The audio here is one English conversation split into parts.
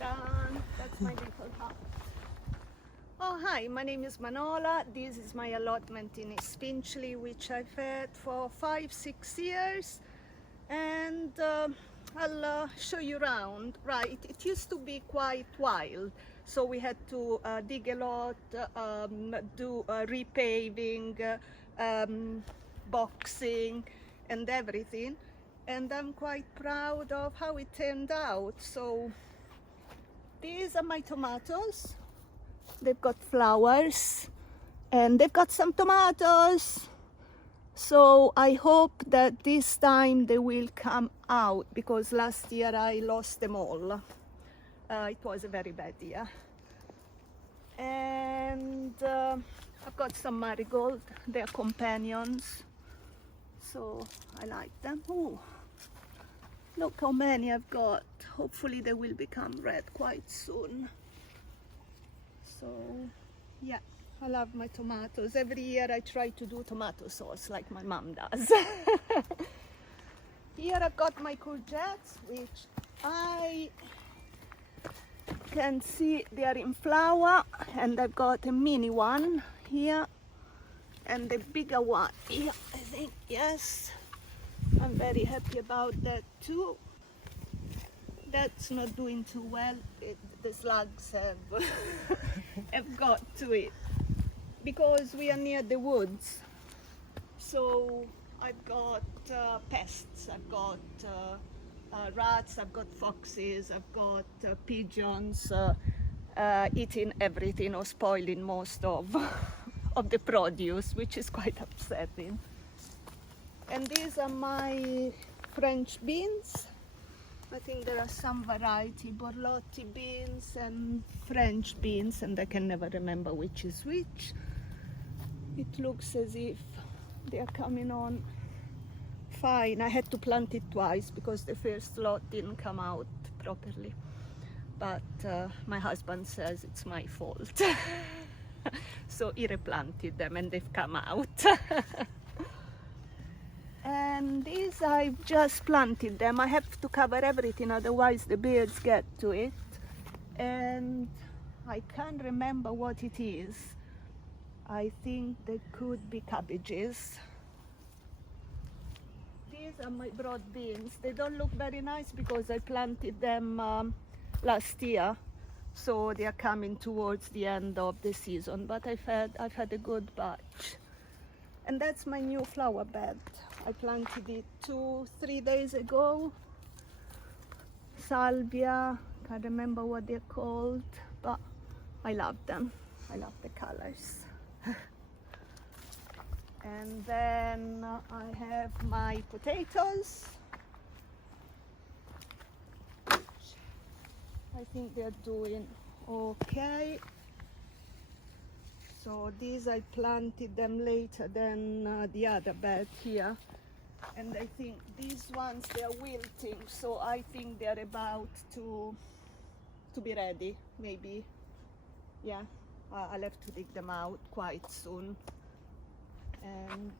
Done. That's my little house. Oh, hi, my name is Manola. This is my allotment in East Finchley, which I've had for 5-6 years. And I'll show you around. Right, it used to be quite wild. So we had to dig a lot, do repaving, boxing and everything. And I'm quite proud of how it turned out. So these are my tomatoes. They've got flowers and they've got some tomatoes. So I hope that this time they will come out, because last year I lost them all. It was a very bad year. And I've got some marigold. They're companions. So I like them. Ooh, look how many I've got. Hopefully they will become red quite soon. So yeah, I love my tomatoes. Every year I try to do tomato sauce like my mom does. Here I've got my courgettes, which I can see they are in flower, and I've got a mini one here and the bigger one here, I think. Yes, I'm very happy about that too. That's not doing too well. The slugs have, have got to it, because we are near the woods. So I've got pests, I've got rats, I've got foxes, I've got pigeons eating everything or spoiling most of, of the produce, which is quite upsetting. And these are my French beans. I think there are some variety, borlotti beans and French beans, and I can never remember which is which. It looks as if they are coming on fine. I had to plant it twice because the first lot didn't come out properly. But my husband says it's my fault. So he replanted them and they've come out. And these I've just planted them. I have to cover everything, otherwise the birds get to it. And I can't remember what it is. I think they could be cabbages. These are my broad beans. They don't look very nice because I planted them last year. So they are coming towards the end of the season, but I've had a good batch. And that's my new flower bed. I planted it 2-3 days ago. Salvia, can't remember what they're called, but I love them. I love the colors. And then I have my potatoes. I think they're doing okay. So these I planted them later than the other bed here, and I think these ones, they are wilting, so I think they are about to be ready, maybe. Yeah, I'll have to dig them out quite soon. And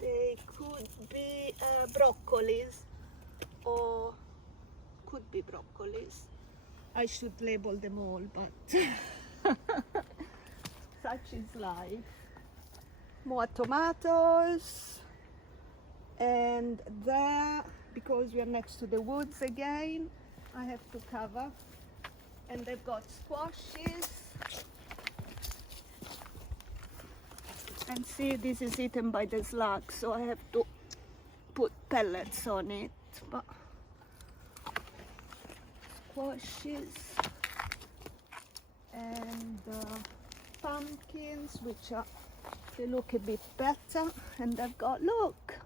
they could be broccolis, or could be broccolis. I should label them all, but such is life. More tomatoes, and there, because we are next to the woods again, I have to cover. And they've got squashes. And see, this is eaten by the slugs, so I have to put pellets on it. But squashes and pumpkins, which are, they look a bit better. And I've got, look,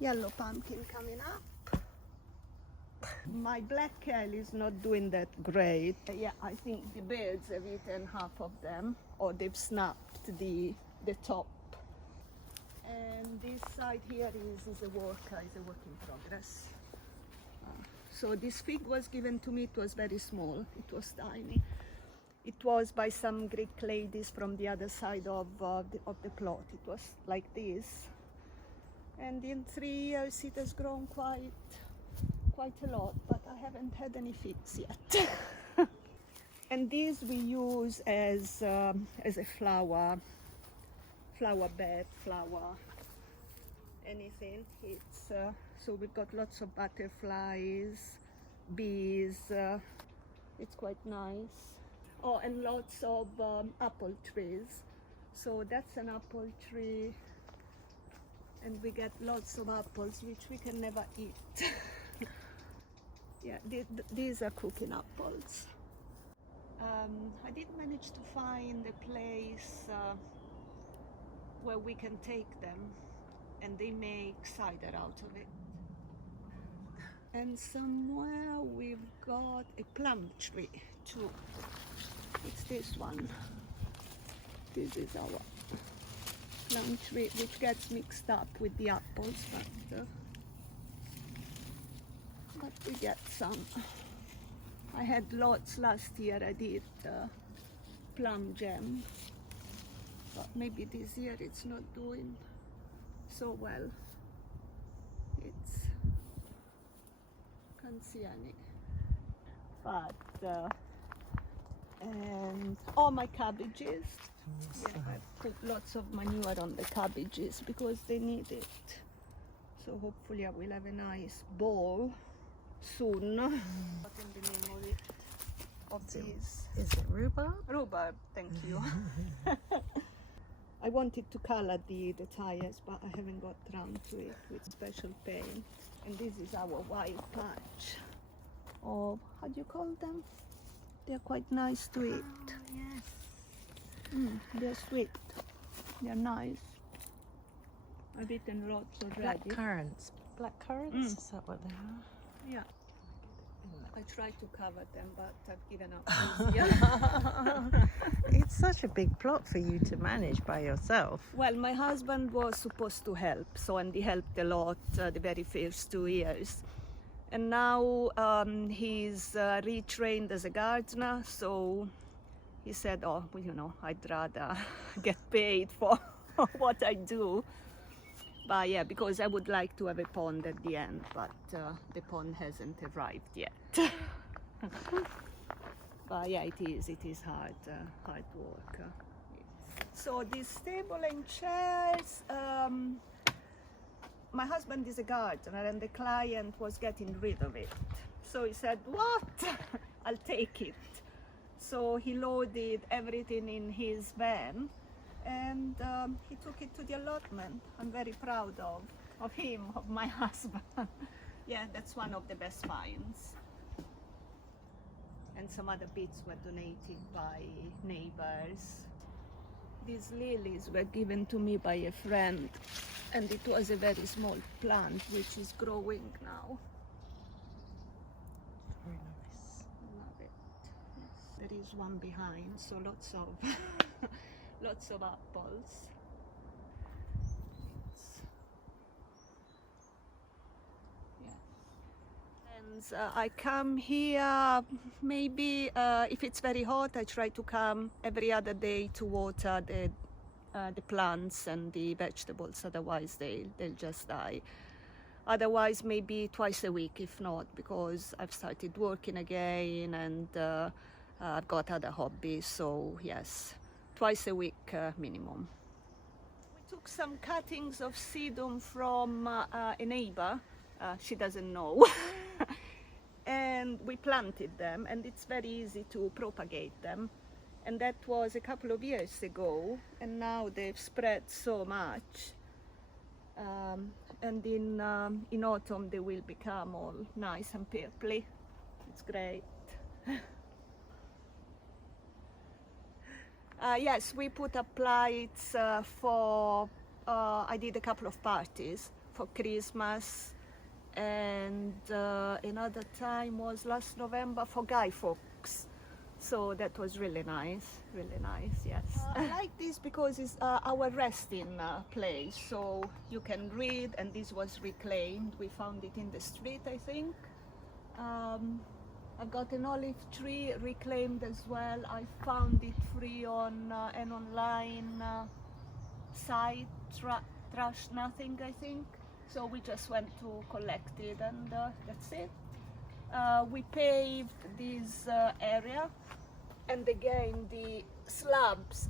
yellow pumpkin coming up. My black kale is not doing that great. Yeah, I think the birds have eaten half of them, or they've snapped the top. And this side here is a work in progress. So this fig was given to me. It was very small, it was tiny. It was by some Greek ladies from the other side of the plot. It was like this. And in 3 years it has grown quite quite a lot, but I haven't had any fits yet. And these we use as a flower bed, anything. It's so we've got lots of butterflies, bees. It's quite nice. Oh, and lots of apple trees. So that's an apple tree, and we get lots of apples, which we can never eat. Yeah, these are cooking apples. I did manage to find a place where we can take them, and they make cider out of it. And somewhere we've got a plum tree too. It's this one. This is our plum tree, which gets mixed up with the apples, but we get some. I had lots last year. I did plum jam, but maybe this year it's not doing so well. Can't see any. But and all my cabbages. Yeah, I put lots of manure on the cabbages because they need it. So hopefully I will have a nice bowl soon. What in the name of it? Of these? Is it rhubarb? Rhubarb, thank you. I wanted to color the tires, but I haven't got round to it with special paint. And this is our white patch. Or how do you call them? They're quite nice to eat. Oh, yes. They're sweet. They're nice. I've eaten lots already. Black currants. Black currants? Is that what they are? Yeah. I tried to cover them, but I've given up. It's such a big plot for you to manage by yourself. Well, my husband was supposed to help, and he helped a lot the very first 2 years. And now he's retrained as a gardener, so he said, oh, well, you know, I'd rather get paid for what I do. But yeah, because I would like to have a pond at the end, but the pond hasn't arrived yet. But yeah, it is hard work. So this table and chairs, my husband is a gardener and the client was getting rid of it. So he said, what? I'll take it. So he loaded everything in his van and he took it to the allotment. I'm very proud of him, of my husband. Yeah, that's one of the best finds. And some other bits were donated by neighbors. These lilies were given to me by a friend, and it was a very small plant which is growing now. Very nice. Love it. Yes. There is one behind, so lots of lots of apples. I come here maybe if it's very hot. I try to come every other day to water the plants and the vegetables, otherwise they'll just die. Otherwise maybe twice a week, if not, because I've started working again and I've got other hobbies, so yes, twice a week minimum. We took some cuttings of sedum from a neighbor. She doesn't know. And we planted them, and it's very easy to propagate them. And that was a couple of years ago, and now they've spread so much. And in autumn they will become all nice and purpley. It's great. Yes, we put up lights for, I did a couple of parties for Christmas, and another time was last November for Guy Fawkes. So that was really nice, yes. I like this because it's our resting place, so you can read, and this was reclaimed. We found it in the street, I think. I've got an olive tree reclaimed as well. I found it free on an online site, Trash Nothing, I think. So we just went to collect it, and that's it. We paved this area, and again the slabs,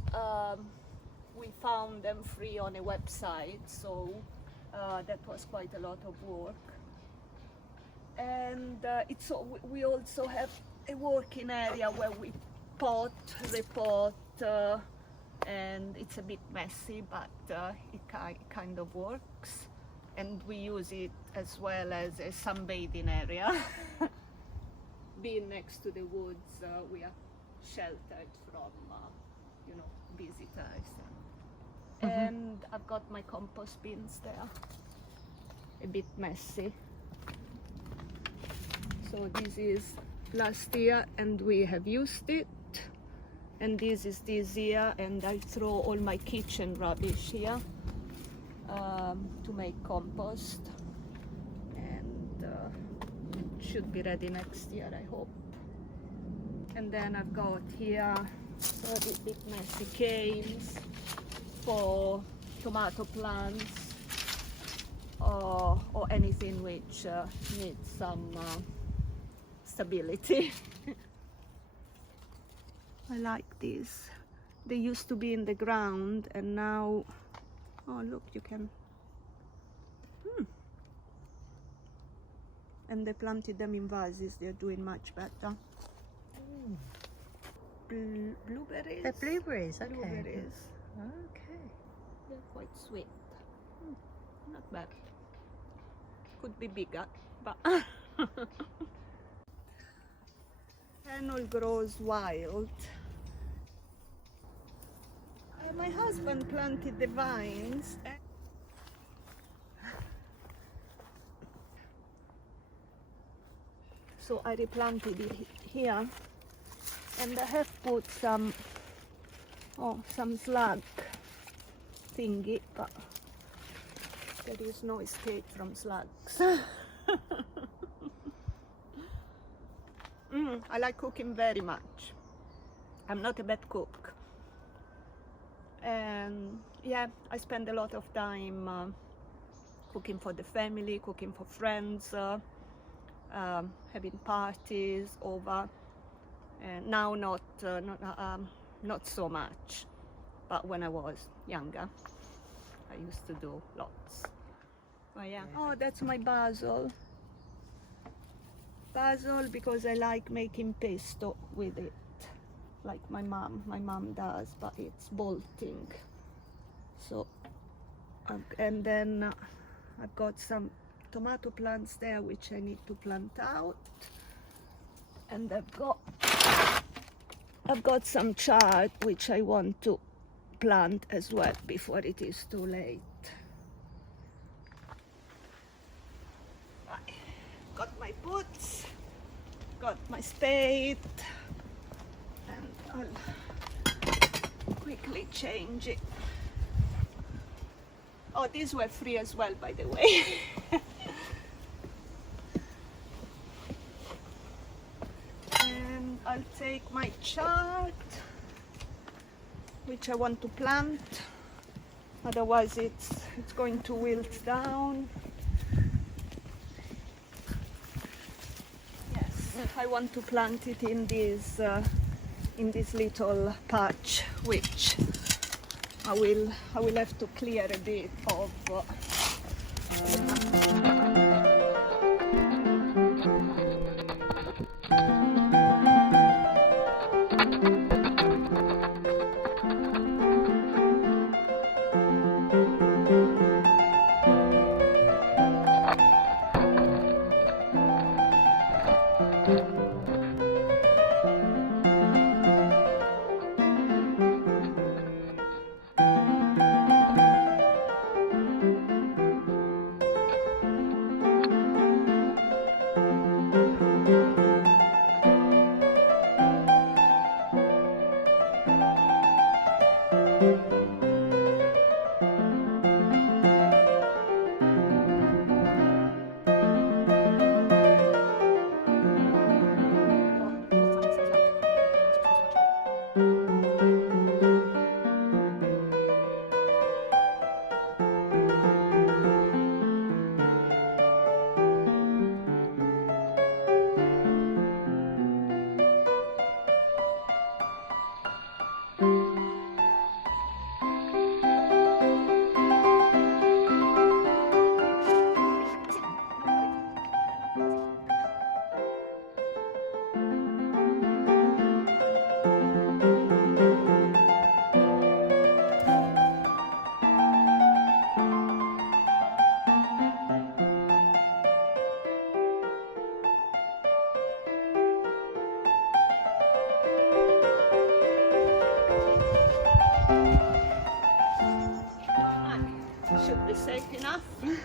we found them free on a website, so that was quite a lot of work. And we also have a working area where we pot, repot, and it's a bit messy, but it kind of works. And we use it as well as a sunbathing area. Being next to the woods, we are sheltered from, visitors. And I've got my compost bins there, a bit messy. So this is last year, and we have used it. And this is this year, and I throw all my kitchen rubbish here to make compost. And it should be ready next year, I hope. And then I've got here a bit messy canes for tomato plants, or anything which needs some stability. I like these. They used to be in the ground, and now, oh look, you can. And they planted them in vases. They're doing much better. Blueberries. They're blueberries, okay. Blueberries. Okay. They're quite sweet. Not bad. Could be bigger, but fennel grows wild. My husband planted the vines. So I replanted it here, and I have put some slug thingy, but there is no escape from slugs. I like cooking very much. I'm not a bad cook, and yeah, I spend a lot of time cooking for the family, cooking for friends, having parties over. Now not so much, but when I was younger, I used to do lots. Oh yeah. Oh, that's my basil. Basil, because I like making pesto with it, like my mom does, but it's bolting. So, and then I've got some tomato plants there which I need to plant out, and I've got some chard which I want to plant as well before it is too late. Got my boots, got my spade, and I'll quickly change it. Oh, these were free as well, by the way. And I'll take my chard, which I want to plant, otherwise it's going to wilt down. Yes, I want to plant it in this little patch, which I will have to clear a bit of. enough.